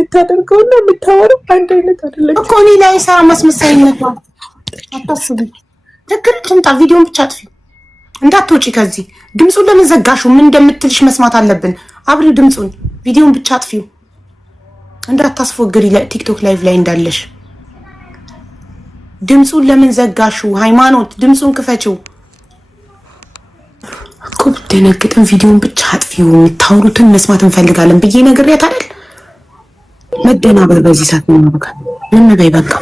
የምታደርገውና የምታወራው አንድ አይነት አይደለም እኮ። እኔ ላይ ሰራ ማስመሰልነት ነው። አታስቢ። ትክክል ትምጣ። ቪዲዮን ብቻ አጥፊ፣ እንዳትወጪ ከዚህ። ድምፁን ለምን ዘጋሹ? ምን እንደምትልሽ መስማት አለብን። አብሪው ድምፁን፣ ቪዲዮን ብቻ አጥፊው። እንዳታስፎግሪ ቲክቶክ ላይቭ ላይ እንዳለሽ። ድምፁን ለምን ዘጋሹ? ሃይማኖት ድምፁን ክፈችው እኮ። ብትደነግጥም ቪዲዮን ብቻ አጥፊው። የምታወሩትን መስማት እንፈልጋለን ብዬ ነግሬያት አይደል? መደናበር በዚህ ሰዓት ነው በቃ። ምን በይ በቃ።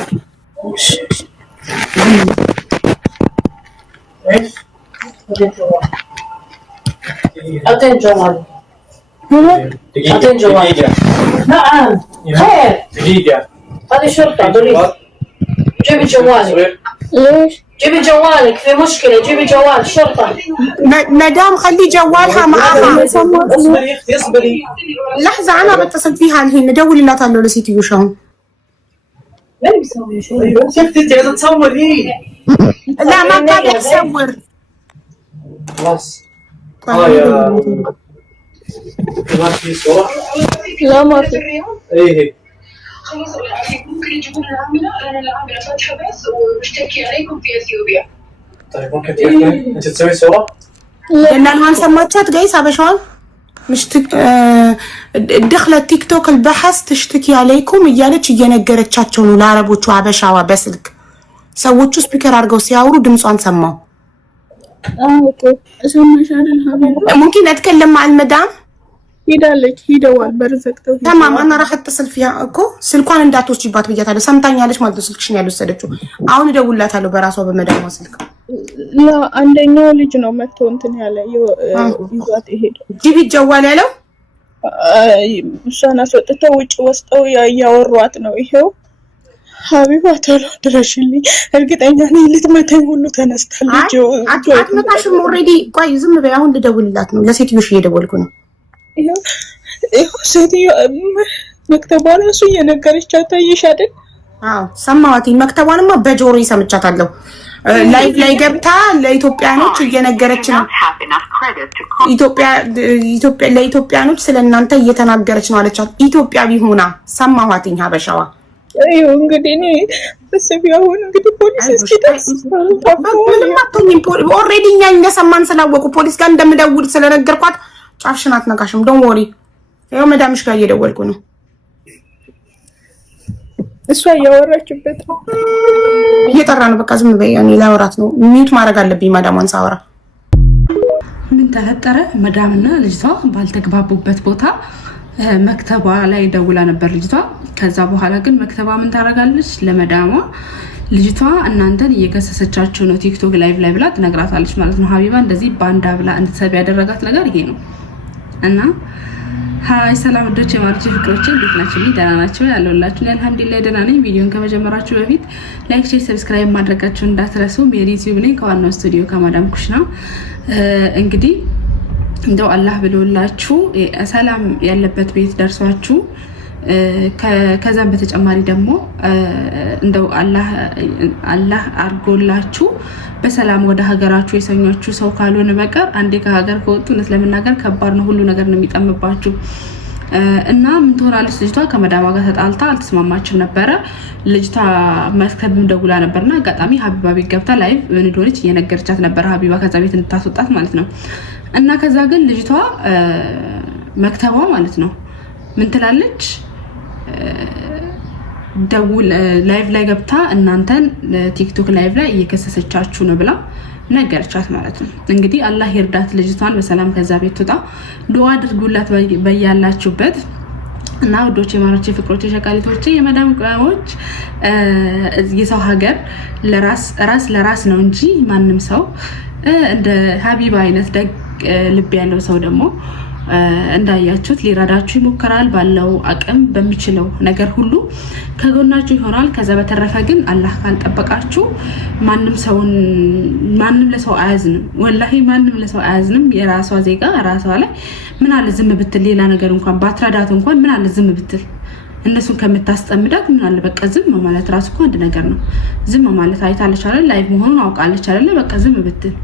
أعطيني جوال. أعطيني جوال. نعم. خير. دقيقة. هذه شرطة بوليس. جيبي جوالك. ليش؟ جيبي جوالك، في مشكلة. جيبي جوال شرطة. مدام خلي جوالها معاها. اصبري يا اختي اصبري. لحظة أنا بتصل فيها الحين، ندور لها تقول له سيتي وشهم. ما بيسوي شيء. يا اختي انت عايزة تصوري. لا ما قاعدة تصور. خلاص. ما في صورة؟ لا ما في. ايه خلاص ممكن يجيبون العاملة. أنا العاملة فاتحة بس وبشتكي عليكم في أثيوبيا. طيب ممكن تقفلي انت تسوي صورة؟ لأن الآن سمعتها تقيس عبشان مش دخلت تيك توك البحث تشتكي عليكم እያለች እየነገረቻቸው ነው ለአረቦቹ አበሻዋ በስልክ ሰዎቹ ስፒከር አድርገው ሲያወሩ ድምጿን ሰማው ኦኬ እሰማሽ አይደል ሀቢብ ممكن اتكلم مع المدام ሄዳለች ሄደዋል በርዘክተው تمام انا راح اتصل فيها እኮ ስልኳን እንዳትወስጂባት ብያታለሁ ሰምታኛለች ማለት ነው ስልክሽን ያልወሰደችው አሁን እደውልላታለሁ በራሷ በመዳሟ ስልክ ላ አንደኛው ልጅ ነው መጥቶ እንትን ያለ ይዟት ይሄድ ጂቢ ጀዋል ያለው እሷን አስወጥተው ውጭ ወስጠው ያወሯት ነው ይሄው ሀቢባ ቶሎ ድረሽልኝ እርግጠኛ ነኝ ልትመታኝ ሁሉ ተነስታለች አትመታሽም ኦሬዲ ቆይ ዝም በይ አሁን ልደውልላት ነው ለሴትዮሽ እየደወልኩ ነው ይሄው ሴትዮ መክተቧን እሱ እየነገረቻት ታይሽ አይደል አዎ ሰማዋት መክተቧንማ በጆሮዬ ሰምቻታለሁ ላይቭ ላይ ገብታ ለኢትዮጵያኖች እየነገረች ነው ለኢትዮጵያኖች ስለእናንተ እየተናገረች ነው አለቻት ኢትዮጵያዊ ሆና ሰማዋትኝ ሀበሻዋ አዩ እንግዲህ እኔ ተሰቢያውን እንግዲህ ፖሊስ እስኪደርስ ምንም አትሆኝም ኦሬዲ እኛ እንደሰማን ስላወቁ ፖሊስ ጋር እንደምደውል ስለነገርኳት ጫፍሽን አትነካሽም ዶንት ወሪ ያው መዳምሽ ጋር እየደወልኩ ነው እሷ ያወራችበት እየጠራ ነው በቃ ዝም በይ እኔ ላወራት ነው ሚውት ማድረግ አለብኝ ማዳሟን ሳወራ ምን ተፈጠረ መዳምና ልጅቷ ባልተግባቡበት ቦታ መክተባ ላይ ደውላ ነበር ልጅቷ ከዛ በኋላ ግን መክተባ ምን ታረጋለች ለመዳሟ ልጅቷ እናንተን እየገሰሰቻችሁ ነው ቲክቶክ ላይቭ ላይ ብላ ትነግራታለች ማለት ነው ሀቢባ እንደዚህ ባንዳ ብላ እንድትሰብ ያደረጋት ነገር ይሄ ነው እና ሃይ ሰላም ወዶች የማርጂ ፍቅሮቼ እንዴት ናችሁ? ደህና ናችሁ? ያለውላችሁ አልሐምዱሊላህ ደህና ነኝ። ቪዲዮን ከመጀመራችሁ በፊት ላይክ፣ ሼር፣ ሰብስክራይብ ማድረጋችሁን እንዳትረሱ። የዩቲዩብ ነኝ ከዋናው ስቱዲዮ ከማዳም ኩሽና። እንግዲህ እንደው አላህ ብሎላችሁ ሰላም ያለበት ቤት ደርሷችሁ ከዛም በተጨማሪ ደግሞ እንደው አላህ አርጎላችሁ በሰላም ወደ ሀገራችሁ የሰኛችሁ ሰው ካልሆነ በቀር አንዴ ከሀገር ከወጡ እውነት ለመናገር ከባድ ነው ሁሉ ነገር ነው የሚጠምባችሁ እና ምን ትሆናለች ልጅቷ ከመዳማ ጋር ተጣልታ አልተስማማችም ነበረ ልጅቷ መስከብም ደውላ ነበርና አጋጣሚ ሀቢባ ቤት ገብታ ላይቭ ምን እንደሆነች እየነገረቻት ነበር ሀቢባ ከዛ ቤት እንድታስወጣት ማለት ነው እና ከዛ ግን ልጅቷ መክተቧ ማለት ነው ምን ትላለች ደውል ላይቭ ላይ ገብታ እናንተን ቲክቶክ ላይቭ ላይ እየከሰሰቻችሁ ነው ብላ ነገረቻት ማለት ነው እንግዲህ አላህ ይርዳት ልጅቷን በሰላም ከዛ ቤት ትውጣ ዱአ አድርጉላት በያላችሁበት እና ወዶቼ ማሮቼ ፍቅሮቼ ሸቃሊቶቼ የመዳም ቅመሞች የሰው ሀገር ለራስ ነው እንጂ ማንም ሰው እንደ ሀቢባ አይነት ደግ ልብ ያለው ሰው ደግሞ እንዳያችሁት ሊራዳችሁ ይሞክራል ባለው አቅም በሚችለው ነገር ሁሉ ከጎናችሁ ይሆናል ከዛ በተረፈ ግን አላህ ካልጠበቃችሁ ማንም ለሰው አያዝንም ወላሂ ማንም ለሰው አያዝንም የራሷ ዜጋ ራሷ ላይ ምን አለ ዝም ብትል ሌላ ነገር እንኳን ባትረዳት እንኳን ምን አለ ዝም ብትል እነሱን ከምታስጠምዳት ምን አለ በቃ ዝም ማለት ራሱ እኮ አንድ ነገር ነው ዝም ማለት አይታለች አይደል ላይቭ መሆኑን አውቃለች አይደል በቃ ዝም ብትል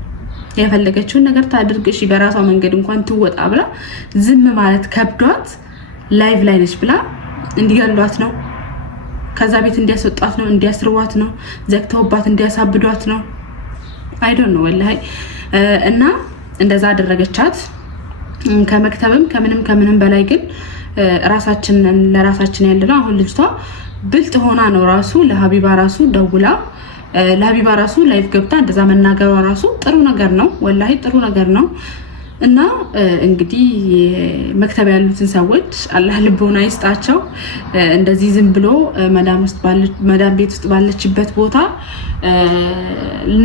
የፈለገችውን ነገር ታድርግ እሺ በራሷ መንገድ እንኳን ትወጣ ብላ ዝም ማለት ከብዷት ላይቭ ላይ ነች ብላ እንዲገሏት ነው፣ ከዛ ቤት እንዲያስወጣት ነው፣ እንዲያስርዋት ነው፣ ዘግተውባት እንዲያሳብዷት ነው። አይዶን ነው ወላሂ። እና እንደዛ አደረገቻት። ከመክተብም ከምንም በላይ ግን ራሳችንን ለራሳችን ያለነው አሁን ልጅቷ ብልጥ ሆና ነው ራሱ ለሀቢባ ራሱ ደውላ ለሀቢባ ራሱ ላይፍ ገብታ እንደዛ መናገሯ ራሱ ጥሩ ነገር ነው፣ ወላሂ ጥሩ ነገር ነው። እና እንግዲህ መክተብ ያሉትን ሰዎች አላህ ልቦና ይስጣቸው። እንደዚህ ዝም ብሎ መዳም ቤት ውስጥ ባለችበት ቦታ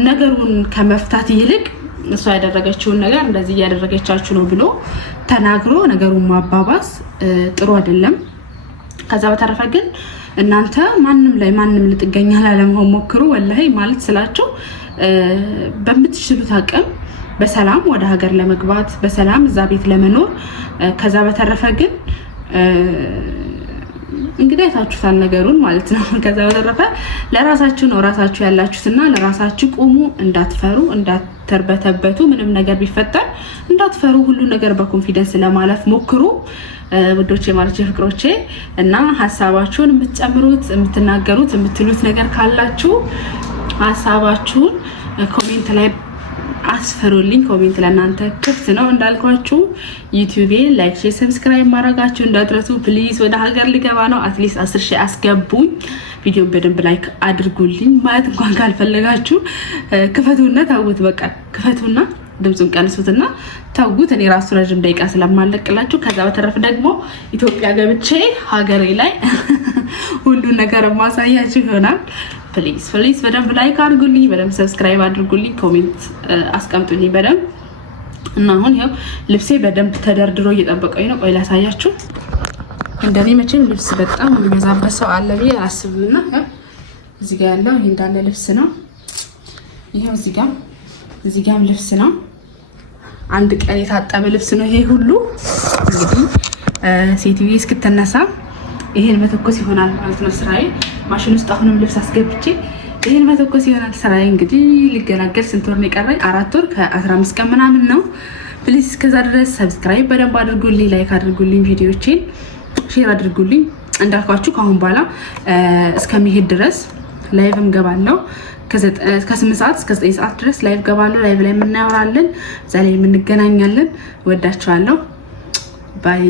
ነገሩን ከመፍታት ይልቅ እሷ ያደረገችውን ነገር እንደዚህ እያደረገቻችሁ ነው ብሎ ተናግሮ ነገሩን ማባባስ ጥሩ አይደለም። ከዛ በተረፈ ግን እናንተ ማንም ልጥገኛ ላለመሆን ሞክሩ። ወላሂ ማለት ስላችሁ በምትችሉት አቅም በሰላም ወደ ሀገር ለመግባት በሰላም እዛ ቤት ለመኖር። ከዛ በተረፈ ግን እንግዲህ አይታችሁታል ነገሩን ማለት ነው። ከዛ በተረፈ ለራሳችሁ ነው ራሳችሁ ያላችሁትና ለራሳችሁ ቁሙ። እንዳትፈሩ፣ እንዳትርበተበቱ፣ ምንም ነገር ቢፈጠር እንዳትፈሩ። ሁሉ ነገር በኮንፊደንስ ለማለፍ ሞክሩ ውዶቼ ማለት ፍቅሮቼ። እና ሀሳባችሁን የምትጨምሩት የምትናገሩት የምትሉት ነገር ካላችሁ ሀሳባችሁን ኮሜንት ላይ አስፈሩልኝ። ኮሜንት ለእናንተ ክፍት ነው። እንዳልኳችሁ ዩቲዩብ ላይክ፣ ሼር፣ ሰብስክራይብ ማድረጋችሁ እንዳትረሱ ፕሊዝ። ወደ ሀገር ልገባ ነው። አትሊስት 10 ሺህ አስገቡኝ። ቪዲዮን በደንብ ላይክ አድርጉልኝ። ማለት እንኳን ካልፈለጋችሁ ክፈቱና ታውት፣ በቃ ክፈቱና ድምፁን ቀንሱትና ታውት። እኔ ራሱ ረጅም ደቂቃ ስለማለቅላችሁ። ከዛ በተረፈ ደግሞ ኢትዮጵያ ገብቼ ሀገሬ ላይ ሁሉን ነገር ማሳያችሁ ይሆናል። ፕሊዝ በደንብ ላይክ አድርጉልኝ፣ በደንብ ሰብስክራይብ አድርጉልኝ፣ ኮሜንት አስቀምጡልኝ በደንብ። እና አሁን ይኸው ልብሴ በደንብ ተደርድሮ እየጠበቀኝ ነው። ቆይ ላሳያችሁ። እንደኔ መቼም ልብስ በጣም የሚበዛበት ሰው አለ ብዬ አላስብምና እዚህ ጋር ያለው ይሄ እንዳለ ልብስ ነው። ይሄው እዚህ ጋርም ልብስ ነው። አንድ ቀን የታጠበ ልብስ ነው ይሄ ሁሉ። እንግዲህ ሴትዬ እስክትነሳ ይሄን መተኮስ ይሆናል ማለት ነው ስራዬ። ማሽን ውስጥ አሁንም ልብስ አስገብቼ ይሄን መተኮስ ይሆናል ስራዬ። እንግዲህ ልገናገል ስንት ወር ነው የቀረኝ? 4 ወር ከ15 ቀን ምናምን ነው። ፕሊዝ እስከዛ ድረስ ሰብስክራይብ በደንብ አድርጉልኝ፣ ላይክ አድርጉልኝ፣ ቪዲዮዎችን ሼር አድርጉልኝ። እንዳልኳችሁ ከአሁን በኋላ እስከሚሄድ ድረስ ላይቭም ገባለሁ። ከ8 ሰዓት እስከ 9 ሰዓት ድረስ ላይቭ ገባለሁ። ላይቭ ላይ የምናወራለን፣ እዛ ላይ የምንገናኛለን። ወዳችኋለሁ። ባይ